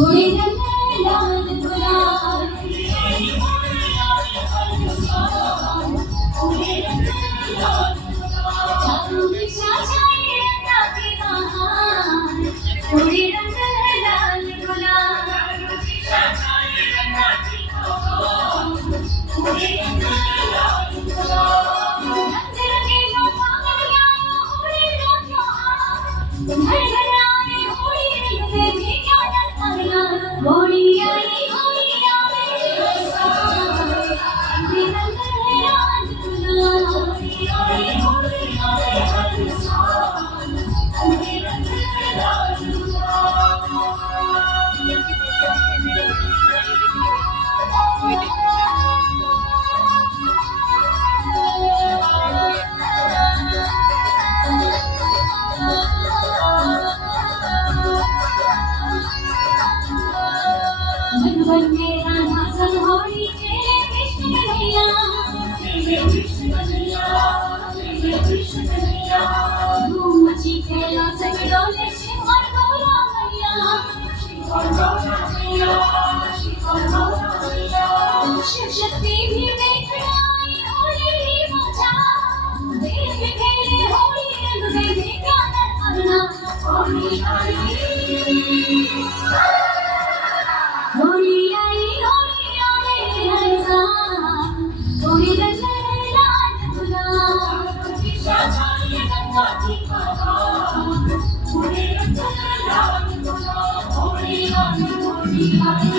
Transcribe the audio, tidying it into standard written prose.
उड़े रंग लाल गुलाल उड़े रंग लाल चारों दिशा छाए रंगा के बहार उड़े रंग लाल गुलाल उड़े रंग लाल गुलाल रंग रंगीलो पागलिया उड़े रंग घर घर आए होली रंग में भीगा डरना होली आई उड़े रंग लाल गुलाल उड़े रंग लाल मन में राधा संग होली खेले कृष्ण कन्हैया धूम मची खेला संग डोले शिव और गौरा मैया शिव शक्ति भी देखने आई होली ही मचा देव में खेले होली रंग में भीगा डरना होली आई हर साल होली रंग लाल गुलाल उड़े रंग लाल गुलाल होली आई होली आई